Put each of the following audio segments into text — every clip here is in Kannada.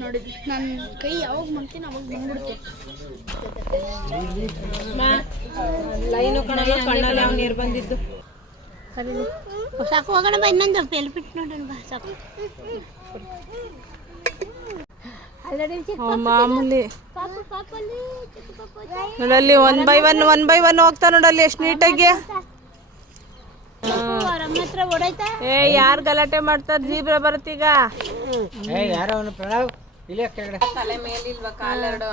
ನೋಡಿ ನನ್ನ ಕೈ ಯಾವಾಗ ಮಾಡ್ತೀನಿ ಅವಾಗ ಬಂದ್ಬಿಡುತ್ತೆ. ಲೈನು ಕಣ್ಣಲ್ಲಿ ಯಾವ ನೀರು ಬಂದಿದ್ದು ಸಾಕು ಹೋಗೋಣ ಬಾ. ಇನ್ನೊಂದು ಎಲ್ಬಿಟ್ಟು ನೋಡೋಣ ಬಾ. ಸಾಕು ಮಾಮೂಲಿ ನೋಡಲ್ಲಿ ಒನ್ ಬೈ ಒನ್ ಹೋಗ್ತಾ ನೋಡಲ್ಲಿ ಎಷ್ಟು ನೀಟಾಗಿ. ಏ ಯಾರು ಗಲಾಟೆ ಮಾಡ್ತಾರ? ಜೀಬ್ರ ಬರುತ್ತೀಗ. ತಲೆ ಮೇಲಿಲ್ವಾ ಕಾಲೆರಡು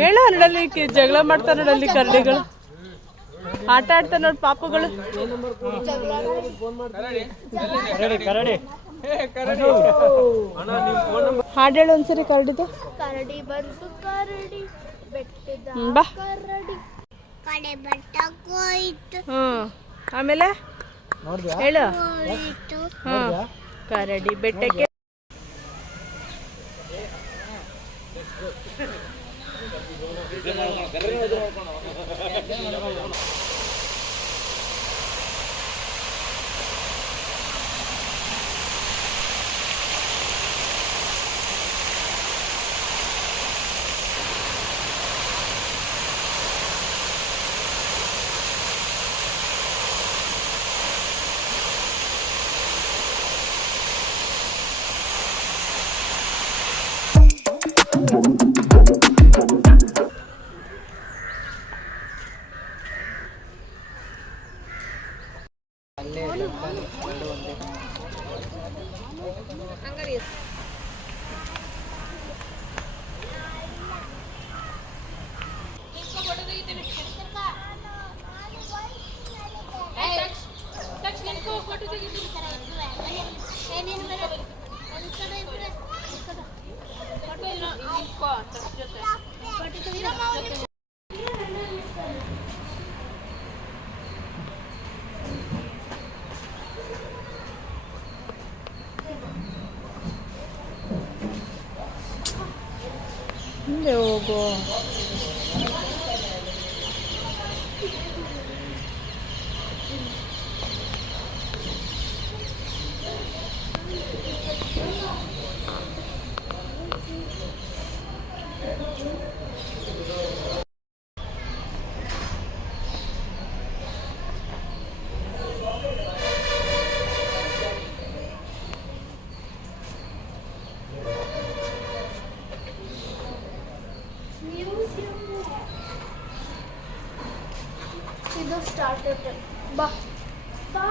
ಹೇಳ ನೋಡಲ್ಲಿ ಜಗಳ ಮಾಡ್ತಾರ ನೋಡಲ್ಲಿ ಕರಡಿಗಳು ಆಟ ಆಡ್ತಾರ ನೋಡಿ ಪಾಪುಗಳು. ಹಾಡು ಹೇಳು ಒಂದ್ಸರಿ ಕರಡಿದು. ಕರಡಿ ಬಂತು ಕರಡಿ ಬೆಟ್ಟದ ಬಾ. ಕರಡಿ ಕಡೆ ಬೆಟ್ಟಕ್ಕೋಯ್ತು. ಆಮೇಲೆ ಹೇಳು. ಕರಡಿ ಬೆಟ್ಟಕ್ಕೆ ಮುಂದೆ ಹೋಗು. ಇದು ಸ್ಟಾರ್ಟರ್ ಬಾ ಬಾ.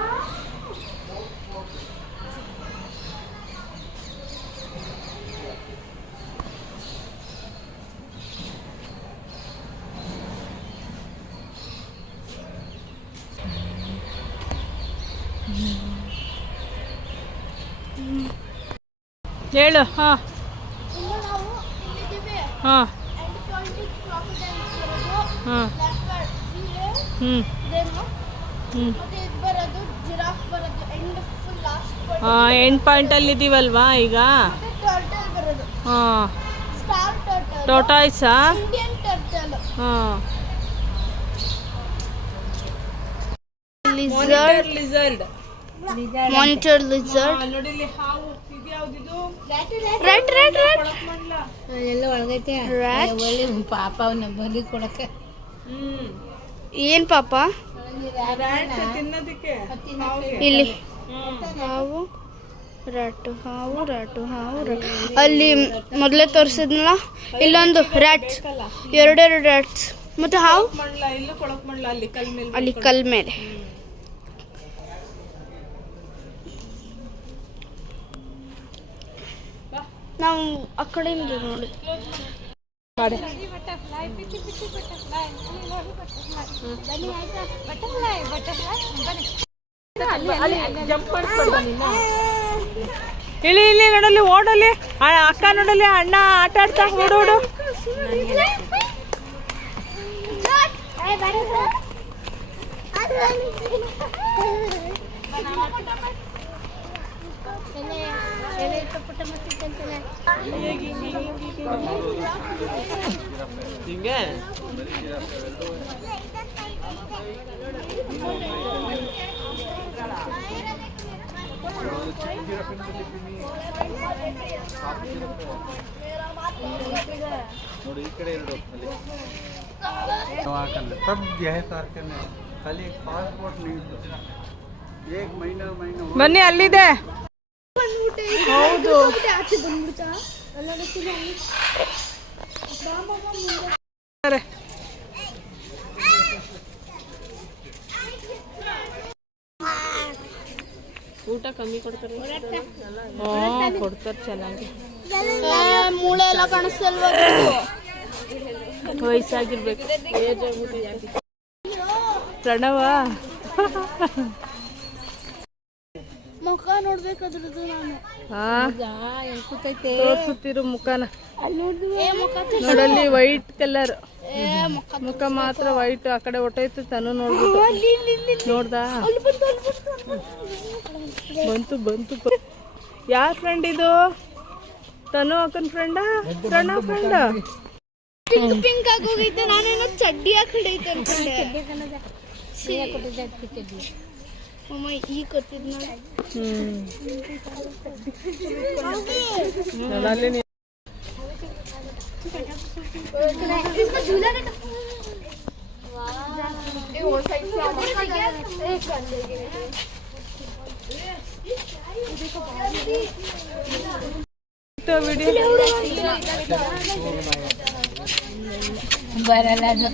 ಹೇಳು. ಹಾಂ ಇನ್ನು ನಾವು ಇಲ್ಲಿದ್ದೀವಿ. ಹಾಂ ಹಾಂ ಎಂಡ್ ಪಾಯಿಂಟಲ್ಲಿ ಇದೀವಲ್ವಾ ಈಗ. ಹಾಂ ಟೋಟಾಯ್ಸಾ? Lizard monitor lizard. ನೋಡಿಲ್ಲಿ ಹಾವು ಇದ್ಯಾವ್ದಿದು? ರೆಡ್ ರೆಡ್ ರೆಡ್ ಎಲ್ಲ ಒಳಗೈತೆ ಪಾಪ ಅವನ್ನ ಬಲಿ ಕೊಡಕ್ಕೆ. ಏನ್ ಪಾಪ ತಿನ್ನೋದಕ್ಕೆ ಇಲ್ಲಿ ಹಾವು ರಾಟು ಹಾವು ರಾಟು ಹಾವು ರಾಟು. ಅಲ್ಲಿ ಮೊದಲೇ ತೋರಿಸಿದ್ನಲ್ಲ ಇಲ್ಲೊಂದು ರ್ಯಾಟ್ಸ್, ಎರಡೆರಡು ರ್ಯಾಟ್ಸ್ ಮತ್ತೆ ಹಾವು ಅಲ್ಲಿ ಕಲ್ ಮೇಲೆ. ನಾವು ಆ ಕಡೆಯಿಂದ ನೋಡಿ ಇಳಿ ಇಲ್ಲಿ ನೋಡಲ್ಲಿ ಓಡಲ್ಲಿ ಅಕ್ಕ ನೋಡಲ್ಲಿ ಅಣ್ಣ ಆಟ ಆಡ್ತಾ ಓಡೋಡು. ಹಿಂಗೆ ನೋಡಿ ಈ ಕಡೆ ಎರಡು सब यह करके खाली पासपोर्ट नहीं एक महीना ಬನ್ನಿ ಅಲ್ಲಿದೆ. ಹೌದು ಆಚೆ ಬಂದ್ಬಿಡ್ತಾ ಊಟ ಕಮ್ಮಿ ಕೊಡ್ತಾರೆ. ಕೊಡ್ತಾರೆ ಚೆನ್ನಾಗಿ. ಮೂಳೆ ಎಲ್ಲ ಕಾಣಿಸ್ತಲ್ವಾ? ವಯಸ್ಸಾಗಿರ್ಬೇಕು. ಏಜ್ ಆಗ್ಬಿಟ್ಟು ಪ್ರಣವ ಮುಖ ನೋಡ್ಬೇಕಾದ್ರದ್ದು ನಾನು ತೋರ್ಸುತ್ತಿರು ಮುಖನ. ಮುಖ ನೋಡಲ್ಲಿ ವೈಟ್ ಕಲರ್ ಮುಖ ಮಾತ್ರ ವೈಟ್. ಆ ಕಡೆ ಹೊಟ್ಟೋಯ್ತು ತಾನು ನೋಡ್ಬಿಟ್ಟು. ನೋಡ್ದಾ? ಬಂತು. ಯಾರ ಫ್ರೆಂಡ್ ಇದು? ತನು ಅಕ್ಕನ ಫ್ರೆಂಡ? ಪ್ರಣವ್ ಫ್ರೆಂಡ? ಪಿಂಕ್ ಆಗಿ ಹೋಗೈತೆ. ನಾನೇನೋ ಚಡ್ಡಿ ಹಾಕೊಂಡೈತೆ ಅನ್ಕೊಂಡೆ. ಅಮ್ಮ ಈಗ ಕೊಟ್ಟಿದ್ ನೋಡಲ್ಲಿ ಬರಲ್ಲ ಅದು.